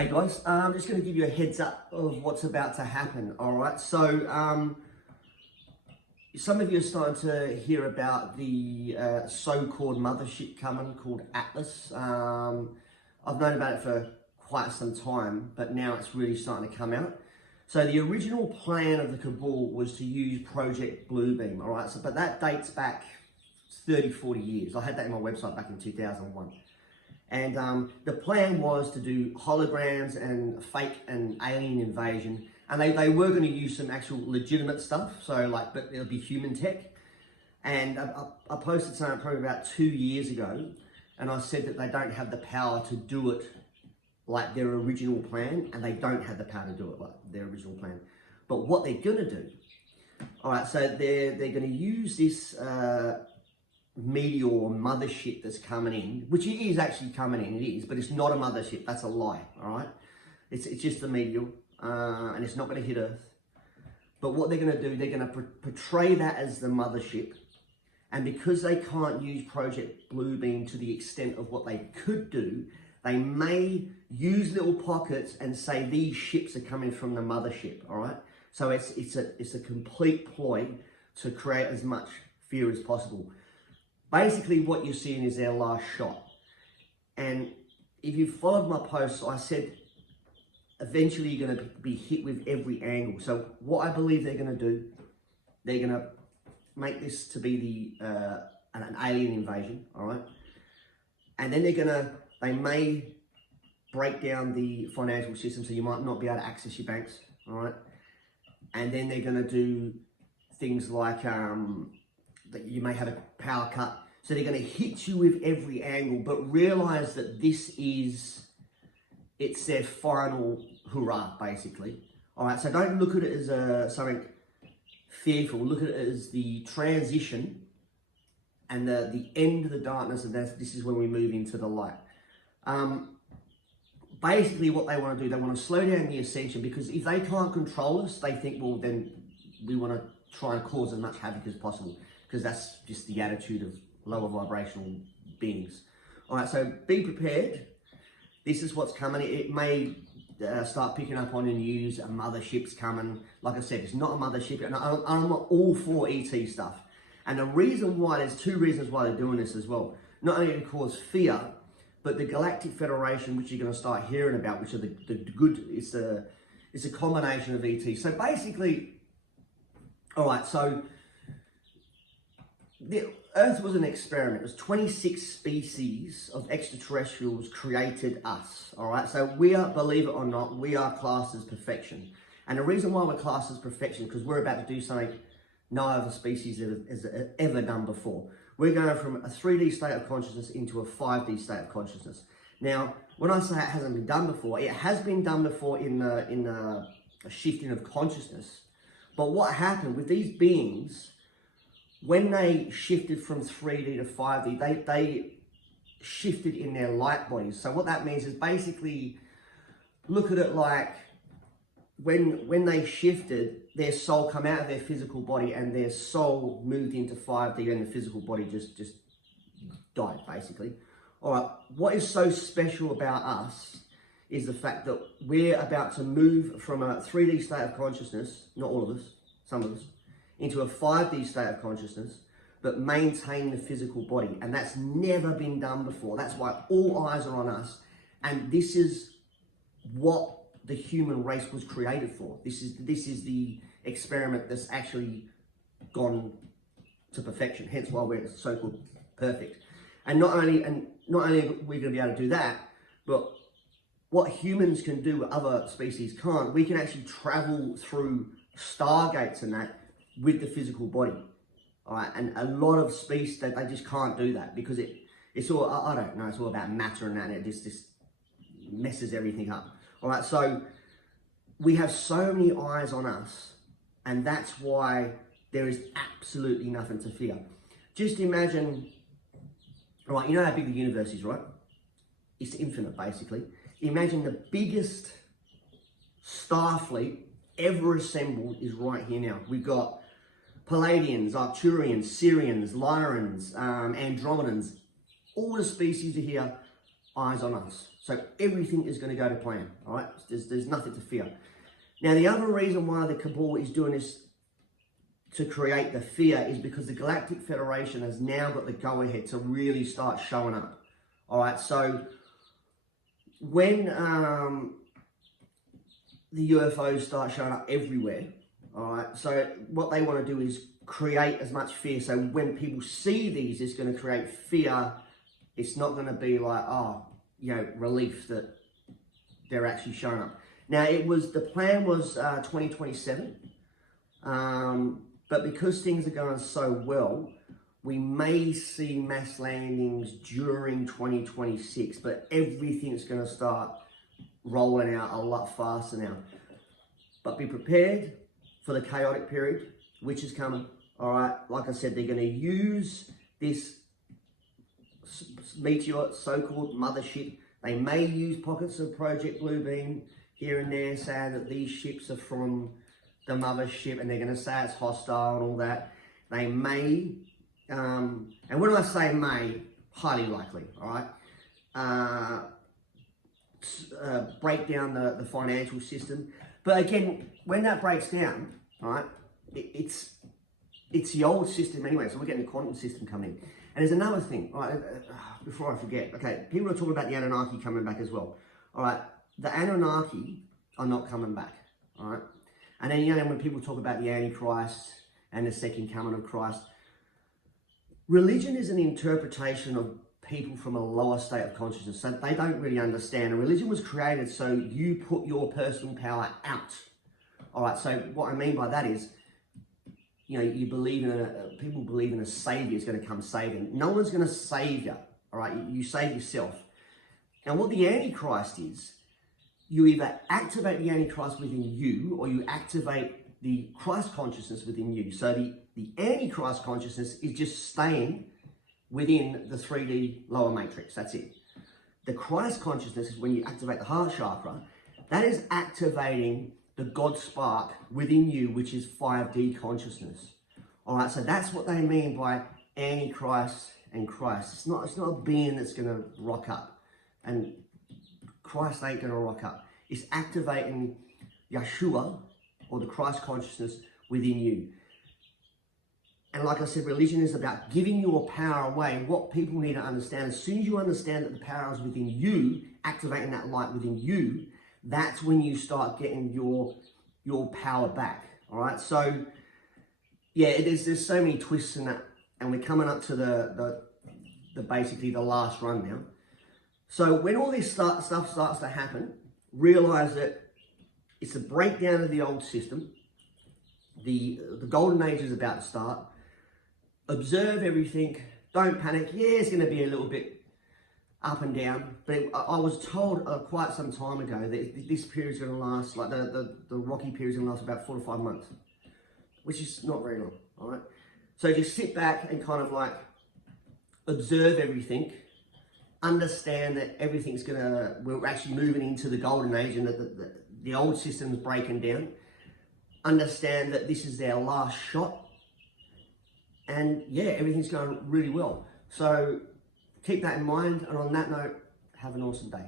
Hey guys, I'm just going to give you a heads up of what's about to happen, alright? So, some of you are starting to hear about the so-called mothership coming called Atlas. I've known about it for quite some time, but now it's really starting to come out. So the original plan of the Cabal was to use Project Bluebeam, alright? So, but that dates back 30, 40 years. I had that in my website back in 2001. And the plan was to do holograms and fake and alien invasion. And they were going to use some actual legitimate stuff. So like, but it'll be human tech. And I posted something probably about 2 years ago. And I said that they don't have the power to do it like their original plan. And they don't have the power to do it like their original plan. But what they're going to do, all right, so they're going to use this meteor mothership that's coming in, which it is actually coming in, it is, but it's not a mothership, that's a lie, all right? It's just a meteor, and it's not going to hit Earth. But what they're going to do, they're going to portray that as the mothership, and because they can't use Project Bluebeam to the extent of what they could do, they may use little pockets and say these ships are coming from the mothership, all right? So it's a complete ploy to create as much fear as possible. Basically, what you're seeing is their last shot. And if you followed my posts, I said, eventually you're going to be hit with every angle. So what I believe they're going to do, they're going to make this to be an alien invasion, all right? And then they may break down the financial system, so you might not be able to access your banks, all right? And then they're going to do things like, that you may have a power cut. So they're going to hit you with every angle, but realize that it's their final hurrah, basically. All right, so don't look at it as something fearful. Look at it as the transition and the end of the darkness, and this is when we move into the light. Basically, what they want to do, they want to slow down the ascension, because if they can't control us, they think, well, then we want to try and cause as much havoc as possible, because that's just the attitude of lower vibrational beings. All right, so be prepared. This is what's coming. It may start picking up on the news. A mothership's coming. Like I said, it's not a mothership, and I'm all for ET stuff. And the reason why, there's two reasons why they're doing this as well. Not only to cause fear, but the Galactic Federation, which you're going to start hearing about, which are the good, it's a combination of ET. So basically, all right, so the Earth was an experiment. It was 26 species of extraterrestrials created us, all right? So we are, believe it or not, we are classed as perfection. And the reason why we're classed as perfection, because we're about to do something no other species has ever done before. We're going from a 3D state of consciousness into a 5D state of consciousness. Now, when I say it hasn't been done before, it has been done before in a shifting of consciousness. But what happened with these beings, when they shifted from 3D to 5D, they shifted in their light bodies. So what that means is basically, look at it like when they shifted, their soul come out of their physical body and their soul moved into 5D, and the physical body just died, basically. All right, what is so special about us is the fact that we're about to move from a 3D state of consciousness, not all of us, some of us, into a 5D state of consciousness, but maintain the physical body. And that's never been done before. That's why all eyes are on us. And this is what the human race was created for. This is the experiment that's actually gone to perfection, hence why we're so-called perfect. And not only are we going to be able to do that, but what humans can do, other species can't. We can actually travel through stargates and that with the physical body, all right? And a lot of species, they just can't do that, because it's all, I don't know, it's all about matter and that, and it just messes everything up, all right? So we have so many eyes on us, and that's why there is absolutely nothing to fear. Just imagine, all right, you know how big the universe is, right? It's infinite, basically. Imagine the biggest star fleet ever assembled is right here now. We've got Palladians, Arcturians, Sirians, Lyrans, Andromedans. All the species are here. eyes on us. So everything is going to go to plan, all right? There's nothing to fear. Now, the other reason why the Cabal is doing this to create the fear is because the Galactic Federation has now got the go-ahead to really start showing up, all right? So when the UFOs start showing up everywhere, all right, so what they want to do is create as much fear. So when people see these, it's going to create fear. It's not going to be like, oh, you know, relief that they're actually showing up. Now, the plan was 2027, but because things are going so well, we may see mass landings during 2026, but everything's going to start rolling out a lot faster now. But be prepared for the chaotic period, which is coming. All right, like I said, they're going to use this meteor, so-called mothership. They may use pockets of Project Bluebeam here and there, saying that these ships are from the mothership, and they're going to say it's hostile and all that. They may, and when I say may, highly likely, all right, break down the financial system. But again, when that breaks down, all right, it's the old system anyway, so we're getting the quantum system coming in. And there's another thing, all right, before I forget, okay, people are talking about the Anunnaki coming back as well. All right, the Anunnaki are not coming back, all right? And then, you know, when people talk about the Antichrist and the second coming of Christ, religion is an interpretation of people from a lower state of consciousness, so they don't really understand. And religion was created so you put your personal power out. All right, so what I mean by that is, you know, you believe in people believe in a savior is going to come save them. No one's going to save you, all right? You save yourself. And what the Antichrist is, you either activate the Antichrist within you, or you activate the Christ consciousness within you. So the Antichrist consciousness is just staying within the 3D lower matrix. That's it. The Christ consciousness is when you activate the heart chakra. That is activating the God spark within you, which is 5D consciousness. All right, so that's what they mean by Antichrist and Christ. It's not a being that's going to rock up, and Christ ain't going to rock up. It's activating Yeshua, or the Christ consciousness within you. And like I said, religion is about giving your power away. And what people need to understand, as soon as you understand that the power is within you, activating that light within you, that's when you start getting your power back. All right. So yeah, there's so many twists in that, and we're coming up to the basically the last run now. So when all this stuff starts to happen, realize that it's a breakdown of the old system. The golden age is about to start. Observe everything. Don't panic. Yeah, it's going to be a little bit up and down. But I was told quite some time ago that this period is going to last, like the rocky period is going to last about 4 to 5 months, which is not very long. All right. So just sit back and kind of like observe everything. Understand that everything's we're actually moving into the golden age, and that the old system's breaking down. Understand that this is their last shot, and yeah, everything's going really well. So keep that in mind, and on that note, have an awesome day.